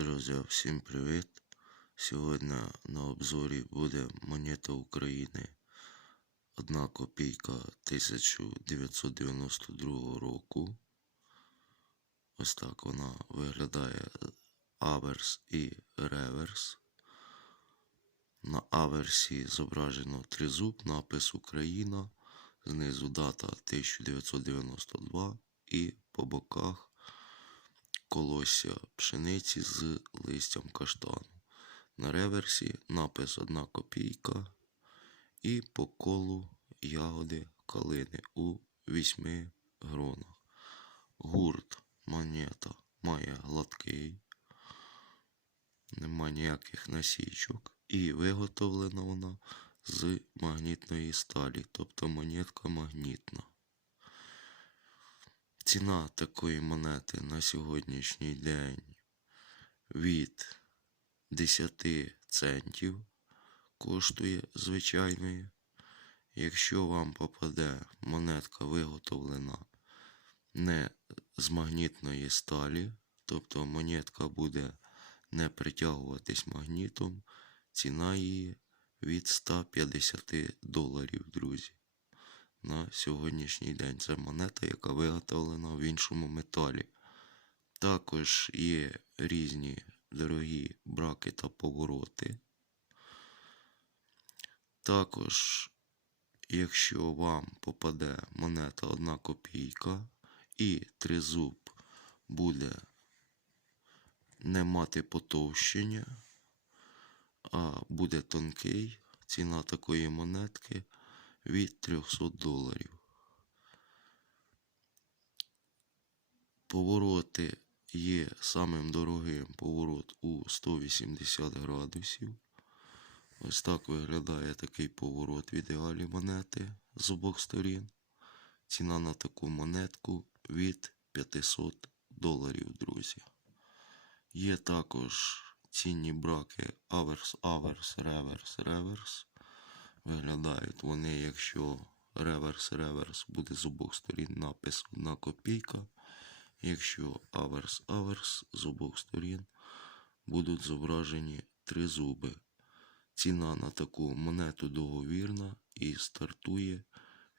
Друзі, всім привіт! Сьогодні на обзорі буде монета України 1 копійка 1992 року. Ось так вона виглядає аверс і реверс. На аверсі зображено тризуб, напис Україна, знизу дата 1992 і по боках колосся пшениці з листям каштану. На реверсі напис 1 копійка і по колу ягоди калини у 8 гронах. Гурт монета має гладкий, нема ніяких насічок. І виготовлена вона з магнітної сталі, тобто монетка магнітна. Ціна такої монети на сьогоднішній день від 10 центів коштує звичайної. Якщо вам попаде монетка виготовлена не з магнітної сталі, тобто монетка буде не притягуватись магнітом, ціна її від 150 доларів, друзі на сьогоднішній день. Це монета, яка виготовлена в іншому металі. Також є різні дорогі браки та повороти. Також, якщо вам попаде монета 1 копійка і тризуб буде не мати потовщення, а буде тонкий, ціна такої монетки від 300 доларів. Повороти є самим дорогим поворот у 180 градусів. Ось так виглядає такий поворот в ідеалі монети з обох сторін. Ціна на таку монетку від 500 доларів, друзі. Є також цінні браки аверс, аверс, реверс, реверс. Виглядають вони, якщо реверс-реверс буде з обох сторін напис одна копійка. Якщо аверс-аверс з обох сторін будуть зображені три зуби. Ціна на таку монету договірна і стартує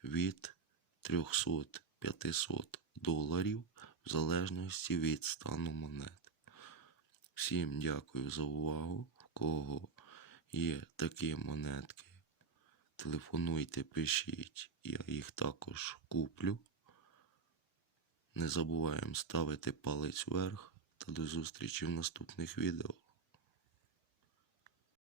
від 300-500 доларів в залежності від стану монет. Всім дякую за увагу. Кого є такі монетки. Телефонуйте, пишіть, я їх також куплю. Не забуваємо ставити палець вверх та до зустрічі в наступних відео.